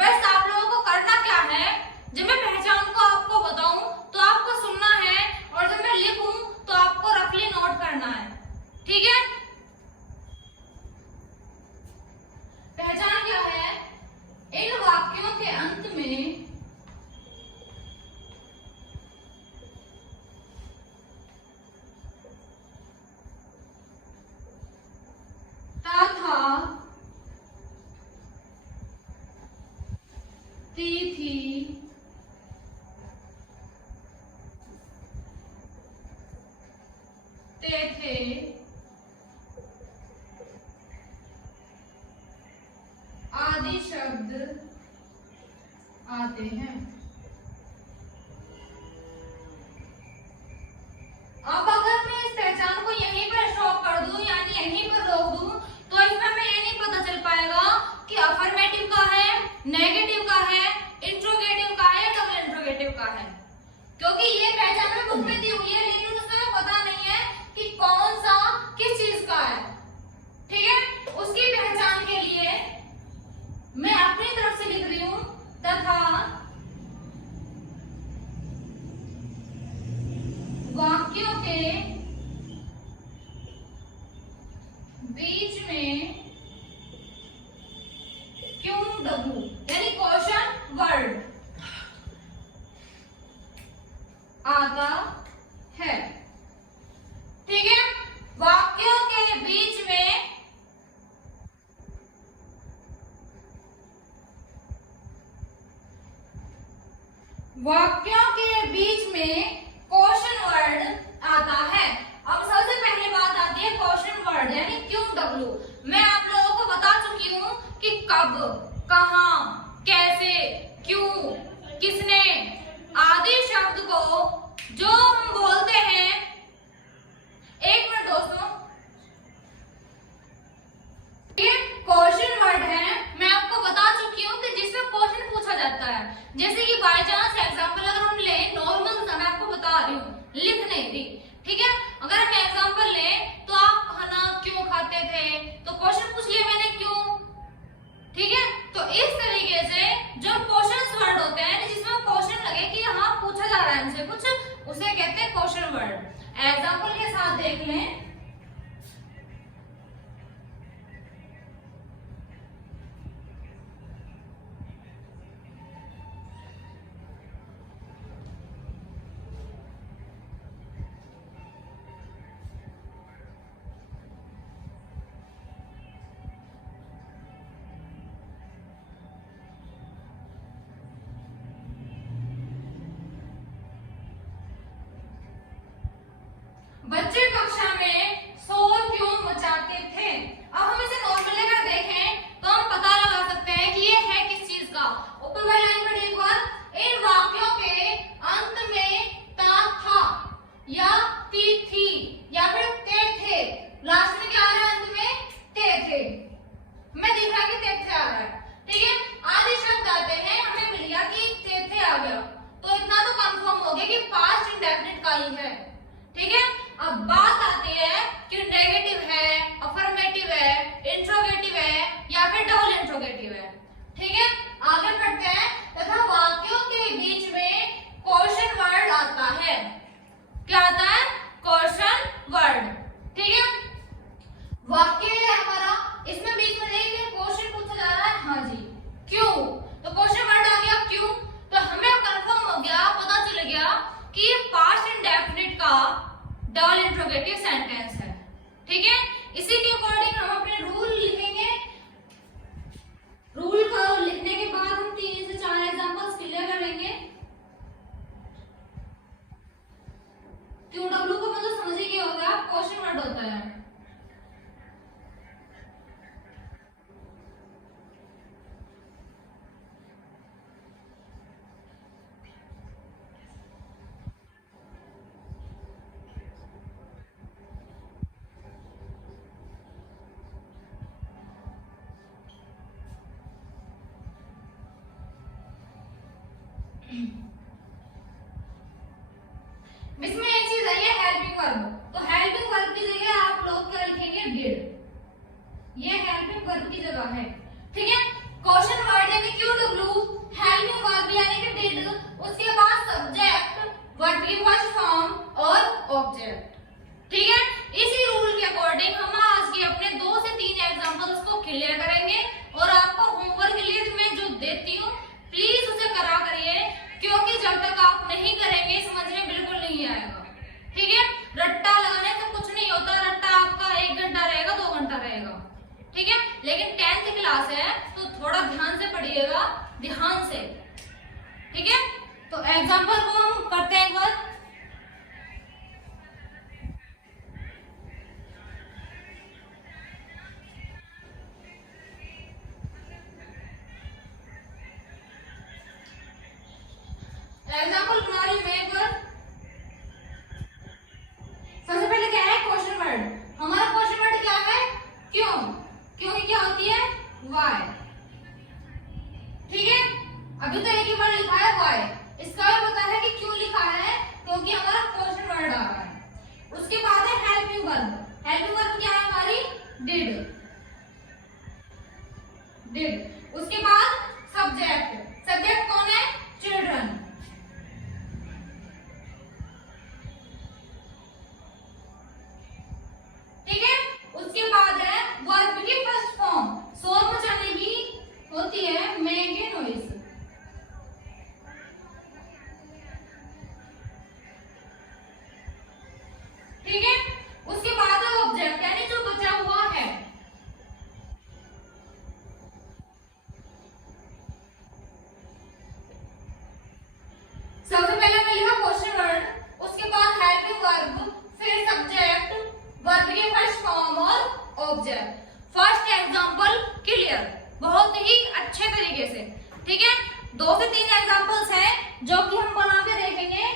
बस आप लोगों को करना क्या है, जब मैं पहचान को आपको बताऊं तो आपको सुनना है और जब मैं लिखूं तो आपको रफली नोट करना है। ठीक है, पहचान क्या है? इन वाक्यों के अंत में ता था, ती थी, ते थे, आदि शब्द आते हैं। अब अगर मैं इस पहचान को यहीं पर स्टॉप कर दूं यानी यहीं पर रोक दूं तो इसमें मैं ये नहीं पता चल पाएगा कि अफर्मेटिव का है, नेगेटिव का है, इंट्रोगेटिव का है या डबल इंट्रोगेटिव का है, क्योंकि ये पहचान में बुक में दी हुई है लेकिन उसमें पता नहीं है कि कौन सा किस चीज का है। ठीक है, उसकी पहचान के लिए मैं अपनी तरफ से लिख रही हूं तथा वाक्यों के बीच में क्यों डब्ल्यू यानी क्वेश्चन वर्ड आता है। ठीक है, वाक्यों के बीच में क्वेश्चन वर्ड आता है। अब सबसे पहले बात आती है क्वेश्चन वर्ड यानी क्यों डब्ल्यू। मैं आप लोगों को बता चुकी हूं कि कब, कहां, कैसे, क्यों, किसने आदि शब्द को जो हम बोलते हैं, एक मिनट दोस्तों, ये क्वेश्चन वर्ड है। मैं आपको बता चुकी हूँ कि जिससे क्वेश्चन पूछा जाता है, जैसे कि बाय चांस एग्जांपल अगर हम ले नॉर्मल, मैं आपको बता रही हूँ लिख नहीं रही। ठीक है, अगर हम एग्जांपल लें तो आप खाना क्यों खाते थे, तो क्वेश्चन पूछ लिया मैंने क्यों। ठीक है, तो इस तरीके से जो क्वेश्चन वर्ड होते हैं जिसमें क्वेश्चन लगे कि हाँ पूछा जा रहा है हमसे कुछ, उसे कहते हैं क्वेश्चन वर्ड। एग्जांपल के साथ देख लें। बच्चे कक्षा में शोर क्यों मचाते थे। अब हम इसे नॉर्मली अगर देखें तो हम पता लगा सकते हैं कि ये है किस चीज का। ऊपर वाली लाइन पर एक बार, इन वाक्यों के अंत में ता था या ती थी या फिर ते थे, लास्ट में क्या आ रहा है अंत में, ते थे। मैं दिख रहा है कि ते थे आ रहा है। ठीक है, आदि शब्द आते हैं, हमें मिल गया कि ते थे आ गया, तो इतना तो कंफर्म हो गया कि पास्ट इंडेफिनिट का ही है। ठीक है, अब बात आती है कि नेगेटिव है, अफर्मेटिव है, इंट्रोगेटिव है या फिर डबल इंट्रोगेटिव है। ठीक है, आगे बढ़ते हैं। तथा वाक्यों के बीच में क्वेश्चन वर्ड आता है। क्या आता है? Question word. ठीक है, वाक्य है हमारा, इसमें बीच में देखिए क्वेश्चन पूछा जा रहा है। हाँ जी, क्यों, तो क्वेश्चन वर्ड आ गया क्यों, तो हमें कंफर्म हो गया, पता चल गया कि ये पास्ट इंडेफिनिट का डबल इंट्रोगेटिव सेंटेंस है। ठीक है, इसी के अकॉर्डिंग हम अपने रूल लिखेंगे। रूल को लिखने के बाद हम 3 से 4 एग्जांपल्स क्लियर करेंगे। क्यों डब्ल्यू को मतलब समझ ही गया होगा, क्वेश्चन वर्ड होता है। इसमें एक चीज है, ये हेल्पिंग वर्ब, तो हेल्पिंग वर्ब की जगह आप लोग क्या लिखेंगे, डिड। ये हेल्पिंग वर्ब की जगह है। ठीक है, क्वेश्चन वर्ड यानी क्यों डब्ल्यू ध्यान से, ठीक है। तो एग्जाम्पल को हम करते हैं एक बार। एग्जाम्पल बना रही हूं मैं एक बार। सबसे पहले क्या है, क्वेश्चन वर्ड। हमारा क्वेश्चन वर्ड क्या है, क्यों। क्यों की क्या होती है, वाई, ठीक है। अभी तो एक ही वर्ड लिखा है वाई, इसका भी पता है कि क्यों लिखा है, क्योंकि हमारा क्वेश्चन वर्ड आ रहा है। उसके बाद है हेल्पिंग वर्ब। हेल्पिंग वर्ब क्या है हमारी, डिड, डिड। उसके बाद सब्जेक्ट। सब्जेक्ट कौन है, चिल्ड्रन। ठीक है। उसके बाद है वर्ब की फर्स्ट फॉर्म। शोर मचाने की होती है मेक ए नॉइज। ठीक है। उसके बाद है ऑब्जेक्ट, यानी जो बचा हुआ है। सबसे पहले मैं लिखा क्वेश्चन वर्ड, उसके बाद हेल्पिंग वर्ब, फिर सब्जेक्ट, वर्ब की फर्स्ट फॉर्म और ऑब्जेक्ट। फर्स्ट एग्जांपल क्लियर, बहुत ही अच्छे तरीके से, ठीक है। 2 से 3 एग्जांपल्स हैं जो कि हम बना के देखेंगे।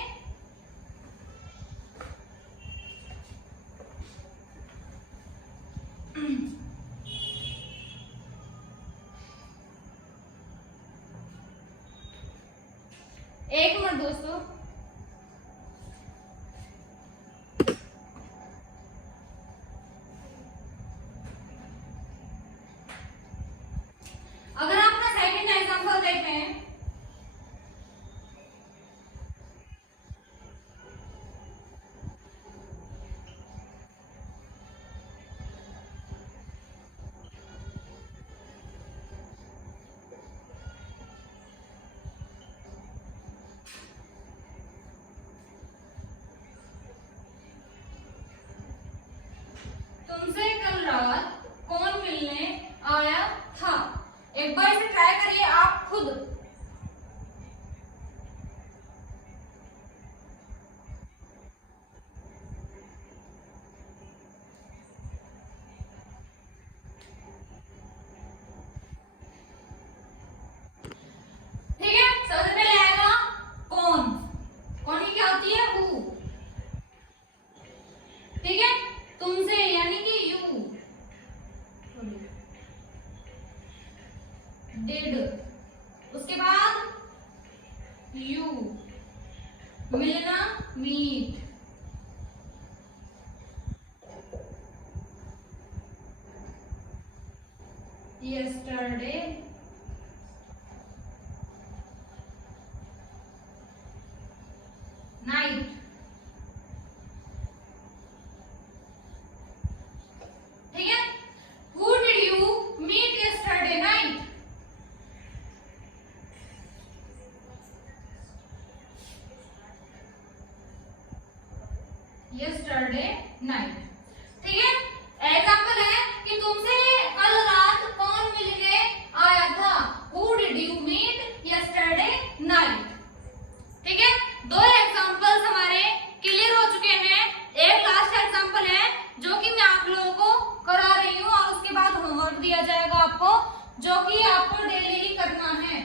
एक मिनट दोस्तों। अगर आपने सेकंड एग्जांपल देखें, तुमसे कल रात कौन मिलने आया था। एक बार इसे ट्राई करिए आप खुद। ठीक है। सबसे पहले आएगा कौन। कौन की क्या होती है, हु, ठीक है। तुमसे यानी कि यू, डिड। उसके बाद यू, मिलना, मीट। Yesterday, night. ठीक है। Who did you meet yesterday night? Yesterday night, ठीक है। एग्जाम्पल है कि तुमसे कल रात कौन मिलने आया था। Who did you meet yesterday night? ठीक है। 2 एग्जाम्पल्स हमारे क्लियर हो चुके हैं। एक लास्ट एग्जाम्पल है जो कि मैं आप लोगों को करा रही हूँ, और उसके बाद होमवर्क दिया जाएगा आपको, जो कि आपको डेली ही करना है।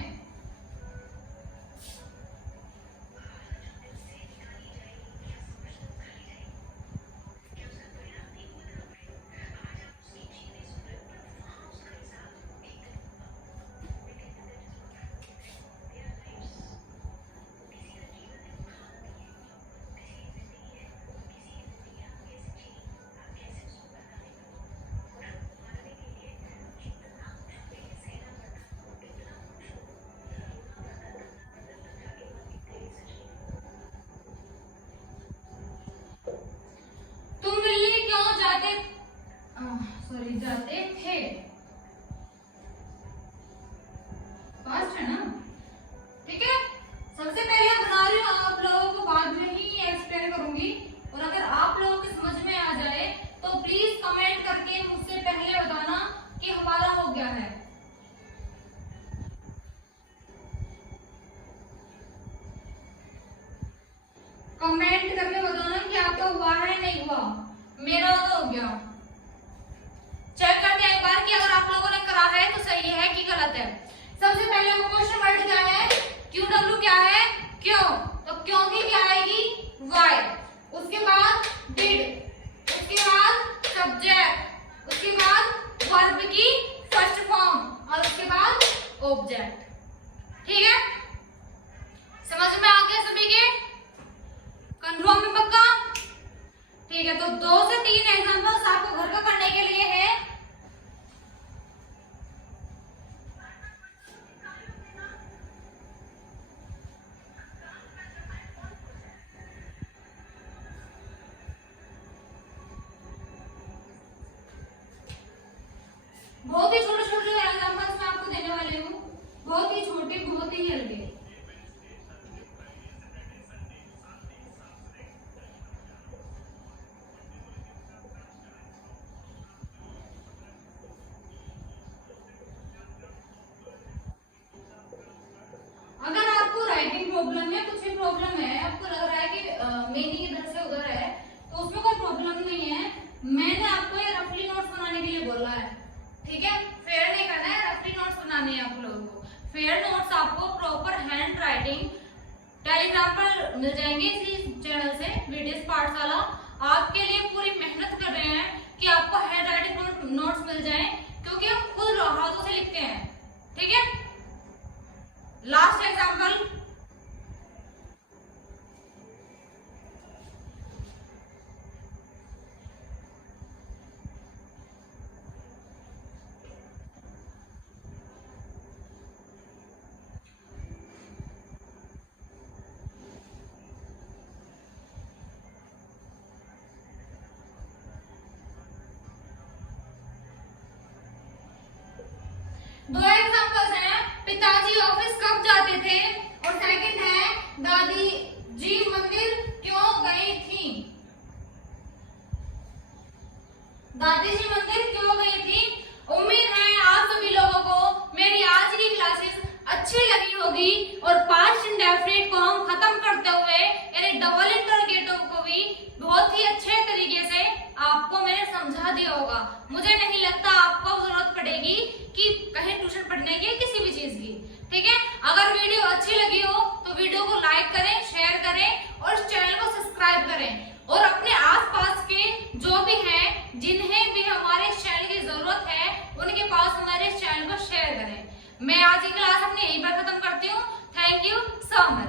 वाई, उसके बाद डिड, उसके बाद सब्जेक्ट, उसके बाद वर्ब की फर्स्ट फॉर्म और उसके बाद ऑब्जेक्ट। ठीक है, समझ में आ गया सभी के? कंफर्म में पक्का? ठीक है, तो 2 से 3 एग्जांपल्स आपको घर का करने के लिए है। बहुत ही छोटे छोटे एग्जांपल्स मैं आपको देने वाली हूँ, बहुत ही छोटे, बहुत ही हल्के। अगर आपको राइटिंग प्रॉब्लम है, कुछ भी प्रॉब्लम है, आपको लग रहा है कि मीनिंग इधर से उधर है, तो उसमें कोई प्रॉब्लम नहीं है। मैंने आपको ये रफली नोट्स बनाने के लिए बोला है, ठीक है? फेयर नहीं करना है, रफली नोट्स बनाने हैं आप लोगों को। फेयर नोट्स आपको प्रॉपर हैंड राइटिंग टेलीग्राम पर मिल जाएंगे इसी चैनल से, वीडियोस पाठशाला। आपके लिए पूरी मेहनत कर रहे हैं कि आपको हैंड राइटिंग नोट्स मिल जाए, क्योंकि हम खुद हाथों से लिखते हैं। ठीक है, लास्ट एग्जाम्पल, दो एग्जांपल्स हैं, पिताजी ऑफिस कब जाते थे, और सेकंड है दादी जी मंदिर क्यों गई थी। दादी जी मंदिर क्यों गई थी? उम्मीद है आप सभी लोगों को मेरी आज की क्लासेस अच्छी लगी होगी, और पास्ट इंडेफिनिट को हम खत्म करते हुए यानी डबल इंटरोगेटिव को भी बहुत ही अच्छे तरीके से आपको मैंने समझा दिया होगा। मुझे नहीं लगता आपको जरूरत पड़ेगी कि कहीं ट्यूशन पढ़ने की, किसी भी चीज की। ठीक है, अगर वीडियो अच्छी लगी हो तो वीडियो को लाइक करें, शेयर करें और इस चैनल को सब्सक्राइब करें, और अपने आसपास के जो भी हैं जिन्हें भी हमारे इस चैनल की जरूरत है उनके पास हमारे इस चैनल को शेयर करें। मैं आज की क्लास अपनी यहीं पर खत्म करती हूँ। Thank you so much.